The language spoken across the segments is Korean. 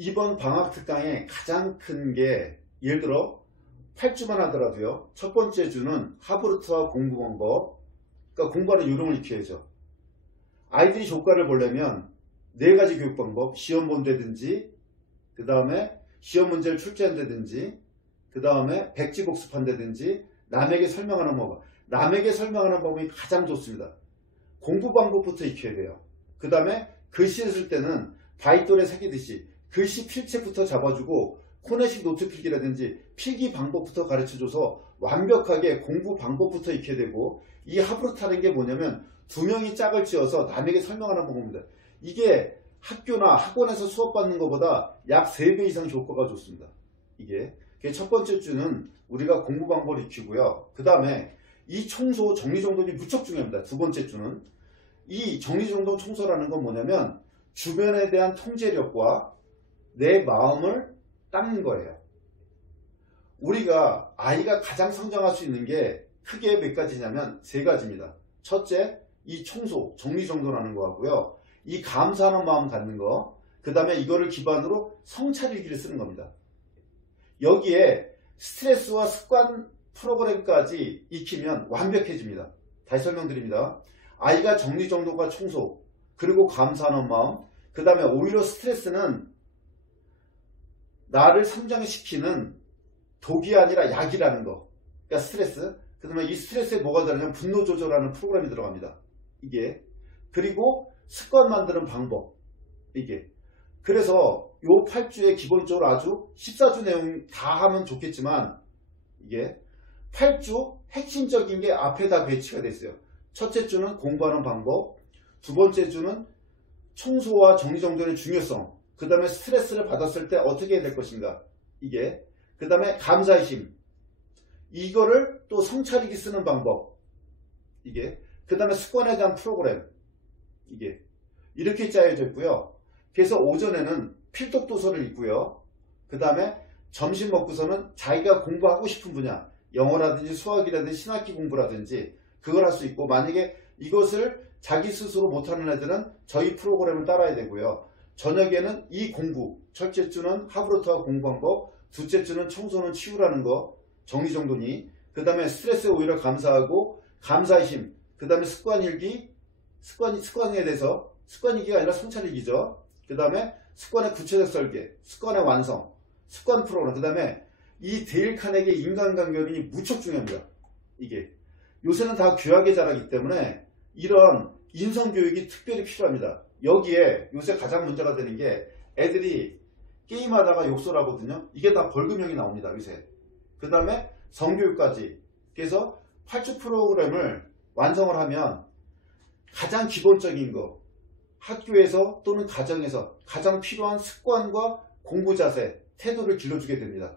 이번 방학 특강의 가장 큰 게 예를 들어 8주만 하더라도요. 첫 번째 주는 하브루트와 공부 방법, 그러니까 공부하는 요령을 익혀야죠. 아이들이 효과를 보려면 4가지 교육 방법, 시험 본다든지, 그 다음에 시험 문제를 출제한다든지, 그 다음에 백지 복습한다든지, 남에게 설명하는 법. 남에게 설명하는 법이 가장 좋습니다. 공부 방법부터 익혀야 돼요. 그 다음에 글씨를 쓸 때는 바이돌에 새기듯이 글씨 필책부터 잡아주고 코네식 노트 필기라든지 필기 방법부터 가르쳐줘서 완벽하게 공부 방법부터 익혀야 되고, 이 하브루트라는 게 뭐냐면 2명이 짝을 지어서 남에게 설명하는 방법입니다. 이게 학교나 학원에서 수업받는 것보다 약 3배 이상 효과가 좋습니다. 이게 첫 번째 주는 우리가 공부 방법을 익히고요. 그 다음에 이 청소 정리정돈이 무척 중요합니다. 두 번째 주는 이 정리정돈 청소라는 건 뭐냐면 주변에 대한 통제력과 내 마음을 닦는 거예요. 우리가 아이가 가장 성장할 수 있는 게 크게 몇 가지냐면 3가지입니다. 첫째, 이 청소, 정리정돈하는 거 하고요. 이 감사하는 마음 갖는 거, 그 다음에 이거를 기반으로 성찰일기를 쓰는 겁니다. 여기에 스트레스와 습관 프로그램까지 익히면 완벽해집니다. 다시 설명드립니다. 아이가 정리정돈과 청소, 그리고 감사하는 마음, 그 다음에 오히려 스트레스는 나를 성장시키는 독이 아니라 약이라는 거. 그러니까 스트레스. 그 다음에 이 스트레스에 뭐가 들어가냐면 분노 조절하는 프로그램이 들어갑니다. 이게. 그리고 습관 만드는 방법. 이게. 그래서 요 8주에 기본적으로 아주 14주 내용 다 하면 좋겠지만, 이게 8주 핵심적인 게 앞에 다 배치가 됐어요. 첫째 주는 공부하는 방법, 두 번째 주는 청소와 정리정돈의 중요성, 그 다음에 스트레스를 받았을 때 어떻게 해야 될 것인가, 이게. 그 다음에 감사의 힘, 이거를 또 성찰일기 쓰는 방법, 이게. 그 다음에 습관에 대한 프로그램, 이게. 이렇게 짜여져 있고요. 그래서 오전에는 필독 도서를 읽고요. 그 다음에 점심 먹고서는 자기가 공부하고 싶은 분야, 영어라든지 수학이라든지 신학기 공부라든지 그걸 할 수 있고, 만약에 이것을 자기 스스로 못하는 애들은 저희 프로그램을 따라야 되고요. 저녁에는 이 공부, 첫째 주는 하브루트와 공부 방법, 둘째 주는 청소는 치우라는 거, 정리정돈이, 그 다음에 스트레스에 오히려 감사하고 감사의 힘, 그 다음에 습관일기, 습관에 대해서, 습관일기가 아니라 성찰일기죠. 그 다음에 습관의 구체적 설계, 습관의 완성, 습관 프로그램, 그 다음에 이 데일 카네기의 인간관계론이 무척 중요합니다. 이게 요새는 다 귀하게 자라기 때문에 이런 인성교육이 특별히 필요합니다. 여기에 요새 가장 문제가 되는 게 애들이 게임하다가 욕설 하거든요. 이게 다 벌금형이 나옵니다. 요새. 그 다음에 성교육까지. 그래서 8주 프로그램을 완성을 하면 가장 기본적인 거, 학교에서 또는 가정에서 가장 필요한 습관과 공부 자세, 태도를 길러주게 됩니다.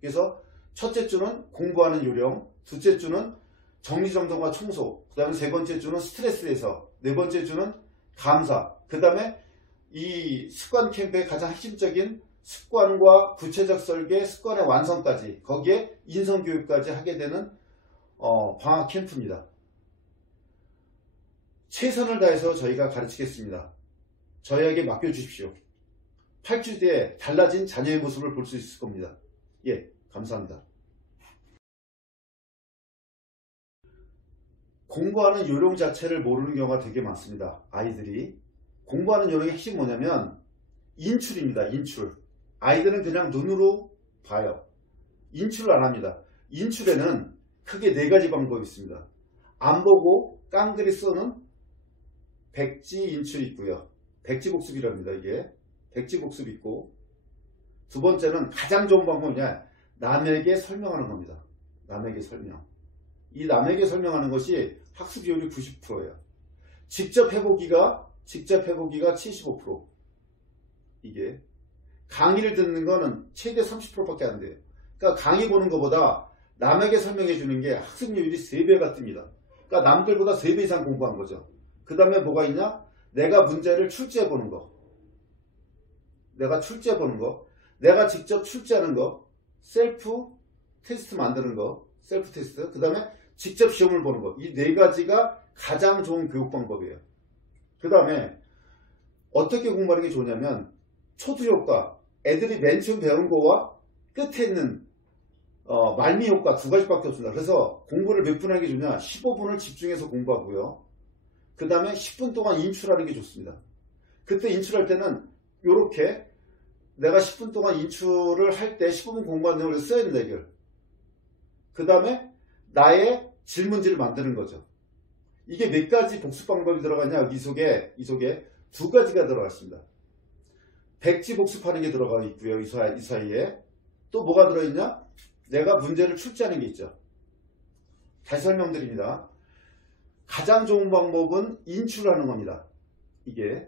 그래서 첫째 주는 공부하는 요령, 둘째 주는 정리정돈과 청소, 그 다음에 세 번째 주는 스트레스에서, 네 번째 주는 감사, 그 다음에 이 습관 캠프의 가장 핵심적인 습관과 구체적 설계, 습관의 완성까지, 거기에 인성교육까지 하게 되는 방학 캠프입니다. 최선을 다해서 저희가 가르치겠습니다. 저희에게 맡겨주십시오. 8주 뒤에 달라진 자녀의 모습을 볼 수 있을 겁니다. 예, 감사합니다. 공부하는 요령 자체를 모르는 경우가 되게 많습니다. 아이들이. 공부하는 요령의 핵심이 뭐냐면 인출입니다. 인출. 아이들은 그냥 눈으로 봐요. 인출을 안 합니다. 인출에는 크게 4가지 방법이 있습니다. 안 보고 깡그리 쏘는 백지 인출이 있고요. 백지 복습이랍니다. 이게. 백지 복습이 있고, 두 번째는 가장 좋은 방법이냐, 남에게 설명하는 겁니다. 남에게 설명. 이 남에게 설명하는 것이 학습 비율이 90%예요. 직접 해보기가 75%. 이게 강의를 듣는 거는 최대 30%밖에 안 돼요. 그러니까 강의 보는 것보다 남에게 설명해 주는 게 학습률이 3배가 뜹니다. 그러니까 남들보다 3배 이상 공부한 거죠. 그 다음에 뭐가 있냐? 내가 문제를 출제해 보는 거. 내가 출제해 보는 거. 내가 직접 출제하는 거. 셀프 테스트 만드는 거. 셀프 테스트. 그 다음에 직접 시험을 보는 거. 이 4가지가 가장 좋은 교육 방법이에요. 그 다음에 어떻게 공부하는 게 좋냐면 초두 효과, 애들이 맨 처음 배운 거와 끝에 있는 말미 효과 두 가지밖에 없습니다. 그래서 공부를 몇 분 하는 게 좋냐? 15분을 집중해서 공부하고요. 그 다음에 10분 동안 인출하는 게 좋습니다. 그때 인출할 때는 이렇게 내가 10분 동안 인출을 할 때 15분 공부한 내용을 써야 된다 이걸. 그 다음에 나의 질문지를 만드는 거죠. 이게 몇 가지 복습 방법이 들어가냐? 이 속에 두 가지가 들어갔습니다. 백지 복습하는 게 들어가 있고요. 이 사이에 또 뭐가 들어있냐? 내가 문제를 출제하는 게 있죠. 다시 설명드립니다. 가장 좋은 방법은 인출하는 겁니다. 이게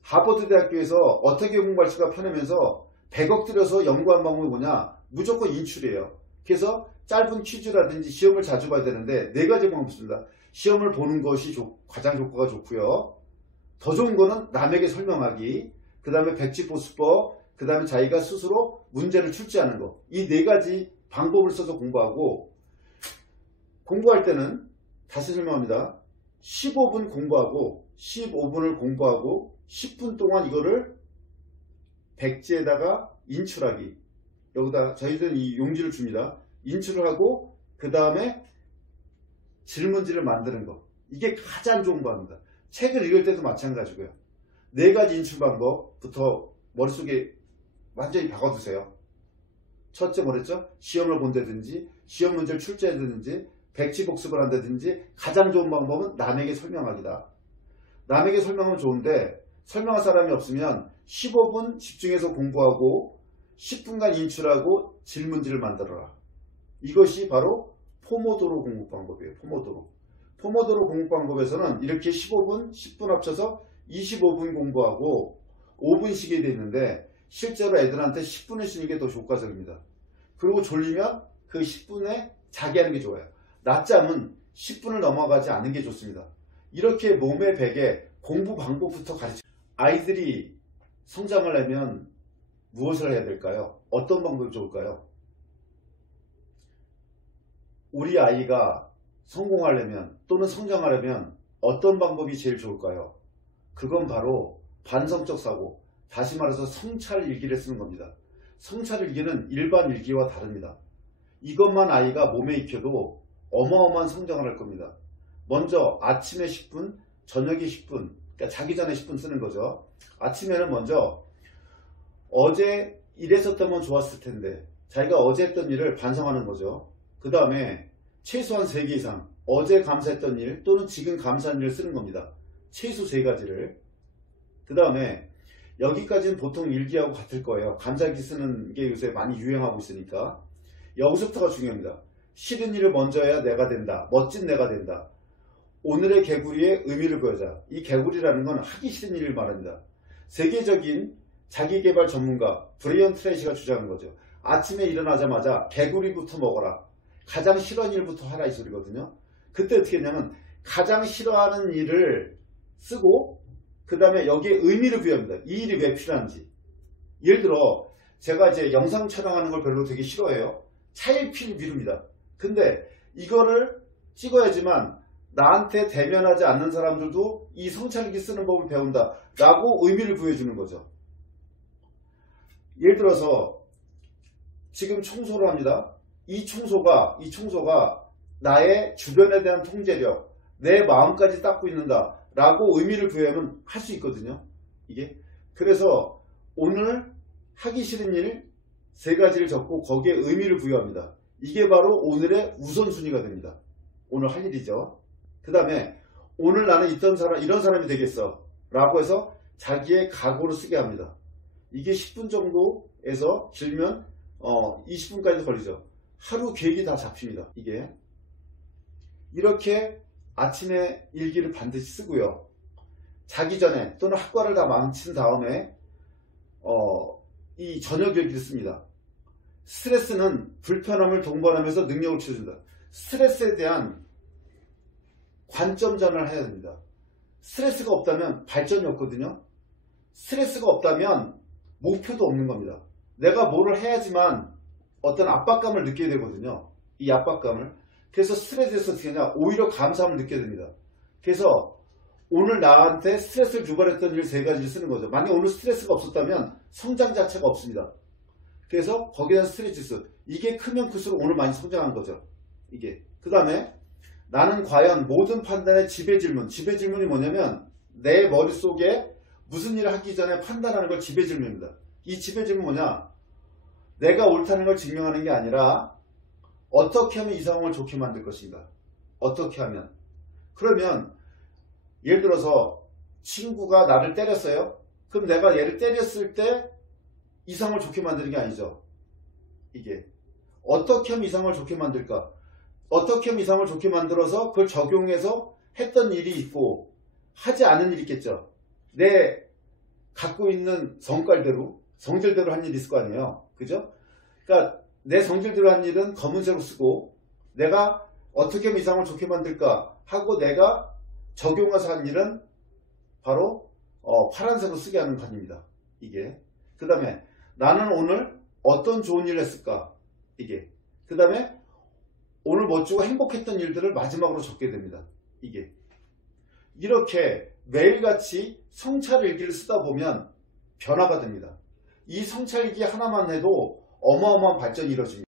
하버드 대학교에서 어떻게 공부할지가 편하면서 100억 들여서 연구한 방법이 뭐냐? 무조건 인출이에요. 그래서 짧은 퀴즈라든지 시험을 자주 봐야 되는데 네 가지 방법이 있습니다. 시험을 보는 것이 가장 효과가 좋고요. 더 좋은 거는 남에게 설명하기, 그 다음에 백지보수법, 그 다음에 자기가 스스로 문제를 출제하는 거. 이 네 가지 방법을 써서 공부하고, 공부할 때는 다시 설명합니다. 15분 공부하고 15분을 공부하고 10분 동안 이거를 백지에다가 인출하기. 여기다 저희들은 이 용지를 줍니다. 인출을 하고 그 다음에 질문지를 만드는 거. 이게 가장 좋은 방법입니다. 책을 읽을 때도 마찬가지고요. 네 가지 인출 방법부터 머릿속에 완전히 박아두세요. 첫째 뭐랬죠? 시험을 본다든지 시험 문제를 출제한다든지 백지 복습을 한다든지 가장 좋은 방법은 남에게 설명하기다. 남에게 설명하면 좋은데 설명할 사람이 없으면 15분 집중해서 공부하고 10분간 인출하고 질문지를 만들어라. 이것이 바로 포모도로 공부 방법이에요. 포모도로 공부 방법에서는 이렇게 15분, 10분 합쳐서 25분 공부하고 5분 쉬게 되어 있는데 실제로 애들한테 10분을 쉬는 게 더 효과적입니다. 그리고 졸리면 그 10분에 자기 하는 게 좋아요. 낮잠은 10분을 넘어가지 않는 게 좋습니다. 이렇게 몸의 베개 공부 방법부터 가르쳐. 아이들이 성장하려면 무엇을 해야 될까요? 어떤 방법이 좋을까요? 우리 아이가 성공하려면 또는 성장하려면 어떤 방법이 제일 좋을까요? 그건 바로 반성적 사고, 다시 말해서 성찰 일기를 쓰는 겁니다. 성찰 일기는 일반 일기와 다릅니다. 이것만 아이가 몸에 익혀도 어마어마한 성장을 할 겁니다. 먼저 아침에 10분, 저녁에 10분, 그러니까 자기 전에 10분 쓰는 거죠. 아침에는 먼저 어제 이랬었다면 좋았을 텐데 자기가 어제 했던 일을 반성하는 거죠. 그 다음에 최소한 3개 이상 어제 감사했던 일 또는 지금 감사한 일을 쓰는 겁니다. 최소 3가지를. 그 다음에 여기까지는 보통 일기하고 같을 거예요. 감사기 쓰는 게 요새 많이 유행하고 있으니까. 여기서부터가 중요합니다. 싫은 일을 먼저 해야 내가 된다. 멋진 내가 된다. 오늘의 개구리의 의미를 보여자. 이 개구리라는 건 하기 싫은 일을 말합니다. 세계적인 자기개발 전문가 브레이언 트레이시가 주장한 거죠. 아침에 일어나자마자 개구리부터 먹어라. 가장 싫어하는 일부터 하라 이 소리거든요. 그때 어떻게 했냐면 가장 싫어하는 일을 쓰고 그 다음에 여기에 의미를 부여합니다. 이 일이 왜 필요한지. 예를 들어 제가 이제 영상 촬영하는 걸 별로 되게 싫어해요. 차일피일 미룹니다. 근데 이거를 찍어야지만 나한테 대면하지 않는 사람들도 이 성찰일기 쓰는 법을 배운다 라고 의미를 부여주는 거죠. 예를 들어서 지금 청소를 합니다. 이 청소가 나의 주변에 대한 통제력, 내 마음까지 닦고 있는다 라고 의미를 부여하면 할 수 있거든요. 이게 그래서 오늘 하기 싫은 일 3가지를 적고 거기에 의미를 부여합니다. 이게 바로 오늘의 우선순위가 됩니다. 오늘 할 일이죠. 그 다음에 오늘 나는 이런 사람이 되겠어 라고 해서 자기의 각오를 쓰게 합니다. 이게 10분 정도에서 길면 20분까지 걸리죠. 하루 계획이 다 잡힙니다. 이게 이렇게 아침에 일기를 반드시 쓰고요. 자기 전에 또는 학과를 다 마친 다음에 이 저녁 일기를 씁니다. 스트레스는 불편함을 동반하면서 능력을 키워준다. 스트레스에 대한 관점 전환을 해야 됩니다. 스트레스가 없다면 발전이 없거든요. 스트레스가 없다면 목표도 없는 겁니다. 내가 뭐를 해야지만 어떤 압박감을 느끼게 되거든요. 이 압박감을. 그래서 스트레스에서 어떻게 하냐? 오히려 감사함을 느끼게 됩니다. 그래서 오늘 나한테 스트레스를 유발했던 일 3가지를 쓰는 거죠. 만약 오늘 스트레스가 없었다면 성장 자체가 없습니다. 그래서 거기에 대한 스트레스 지수, 이게 크면 클수록 오늘 많이 성장한 거죠. 이게. 그 다음에 나는 과연 모든 판단의 지배질문, 지배질문이 뭐냐면 내 머릿속에 무슨 일을 하기 전에 판단하는 걸 지배질문입니다. 이 지배질문은 뭐냐, 내가 옳다는 걸 증명하는 게 아니라 어떻게 하면 이 상황을 좋게 만들 것인가, 어떻게 하면. 그러면 예를 들어서 친구가 나를 때렸어요. 그럼 내가 얘를 때렸을 때 이 상황을 좋게 만드는 게 아니죠. 이게 어떻게 하면 이 상황을 좋게 만들까, 어떻게 하면 이 상황을 좋게 만들어서 그걸 적용해서 했던 일이 있고 하지 않은 일이 있겠죠. 내 갖고 있는 성깔대로, 성질대로 한 일이 있을 거 아니에요. 그죠? 그러니까 내 성질대로 한 일은 검은색으로 쓰고, 내가 어떻게 하면 이 상황을 좋게 만들까 하고 내가 적용해서 한 일은 바로 파란색으로 쓰게 하는 판입니다. 이게. 그 다음에 나는 오늘 어떤 좋은 일을 했을까, 이게. 그 다음에 오늘 멋지고 행복했던 일들을 마지막으로 적게 됩니다. 이게. 이렇게 매일같이 성찰일기를 쓰다 보면 변화가 됩니다. 이 성찰일기 하나만 해도 어마어마한 발전이 이루어집니다.